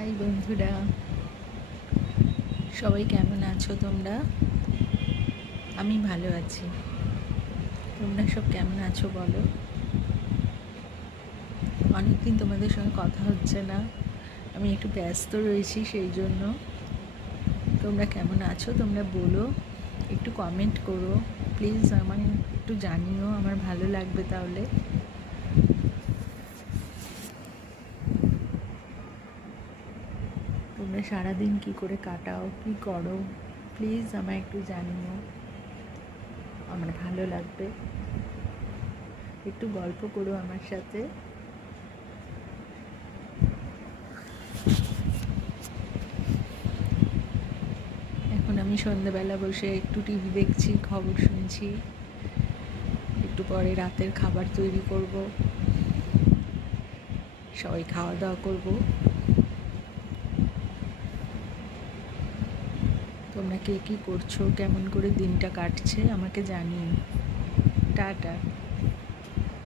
High বন্ধুরা, সবাই কেমন আছো তোমরা? আমি ভালো আছি। তোমরা সব কেমন আছো বলো। অনেকদিন তোমাদের সঙ্গে কথা হচ্ছে না, আমি একটু ব্যস্ত রয়েছি, সেই জন্য। তোমরা কেমন আছো তোমরা বলো, একটু কমেন্ট করো প্লিজ, আমায় একটু জানিও, আমার ভালো লাগবে তাহলে। তোমরা সারাদিন কি করে কাটাও, কি করো, প্লিজ আমায় একটু জানিও, আমার ভালো লাগবে। একটু গল্প করো আমার সাথে। এখন আমি সন্ধ্যাবেলা বসে একটু টিভি দেখছি, খবর শুনছি, একটু পরে রাতের খাবার তৈরি করব, সবাই খাওয়া দাওয়া করব। তোমরা কে কী করছো, কেমন করে দিনটা কাটছে আমাকে জানিও। টাটা।